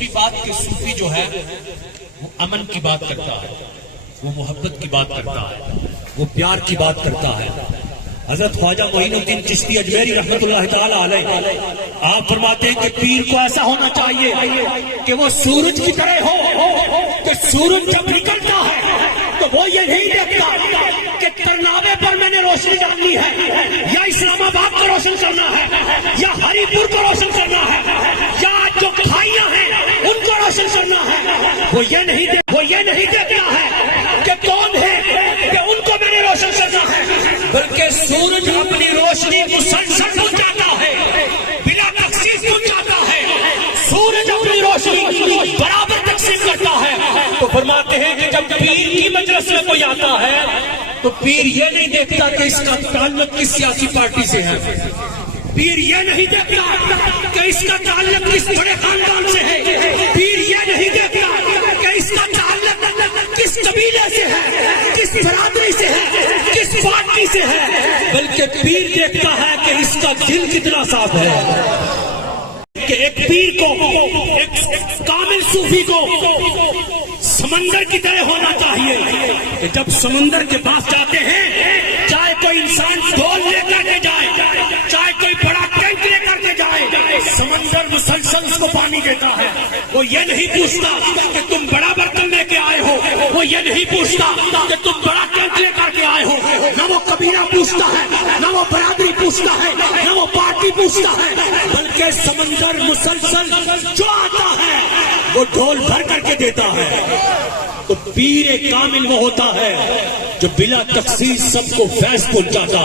دوسری بات کہ صوفی جو ہے وہ امن کی بات کرتا ہے، وہ محبت کی بات کرتا ہے، وہ پیار کی بات کرتا ہے۔ حضرت خواجہ معین الدین چشتی اجمیری رحمت اللہ تعالی علیہ آپ فرماتے ہیں کہ پیر کو ایسا ہونا چاہیے کہ وہ سورج کی طرح ہو کہ سورج جب نکلتا ہے تو وہ یہ نہیں دیکھتا کہ ترناوے پر میں نے روشنی ڈالنی ہے یا اسلام آباد کو روشن کرنا ہے یا ہری پور کو روشن کرنا ہے یا جو کھائیاں ہیں ان کو روشن کرنا ہے۔ وہ یہ نہیں دیکھنا ہے کہ کون ہے کہ ان کو میں نے روشن کرنا ہے، بلکہ سورج اپنی روشنی مسلسل پہنچاتا ہے، بلا تقسیم پہنچاتا ہے، سورج اپنی روشنی برابر تقسیم کرتا ہے۔ تو فرماتے ہیں کہ جب پیر کی مجلس میں کوئی آتا ہے تو پیر یہ نہیں دیکھتا کہ اس کا تعلق کس سیاسی پارٹی سے ہے، پیر یہ نہیں دیکھتا کہ اس کا تعلق کس بڑے خاندان سے ہے، پیر یہ نہیں دیکھتا کہ اس کا تعلق کس قبیلے سے ہے، کس برادری سے ہے، کس پارٹی سے ہے، بلکہ پیر دیکھتا ہے کہ اس کا دل کتنا صاف ہے۔ کہ ایک پیر کو، ایک کامل صوفی کو سمندر کی طرح ہونا چاہیے کہ جب سمندر کے پاس جاتے ہیں، چاہے کوئی انسان ڈول لے کر کے جائے، چاہے کوئی بڑا ٹینک لے کر کے جائے، سمندر مسلسل اس کو پانی دیتا ہے۔ وہ یہ نہیں پوچھتا کہ تم بڑا برتن لے کے آئے ہو، وہ یہ نہیں پوچھتا کہ تم بڑا ٹینک لے کر کے آئے ہو، نہ وہ قبیلہ پوچھتا ہے، نہ وہ برادری پوچھتا ہے، نہ وہ پارٹی پوچھتا ہے، بلکہ سمندر مسلسل جو آتا ہے وہ ڈھول بھر کر کے دیتا ہے۔ تو پیر کامل وہ ہوتا ہے جو بلا تخصیص سب کو فیض پہنچاتا ہے۔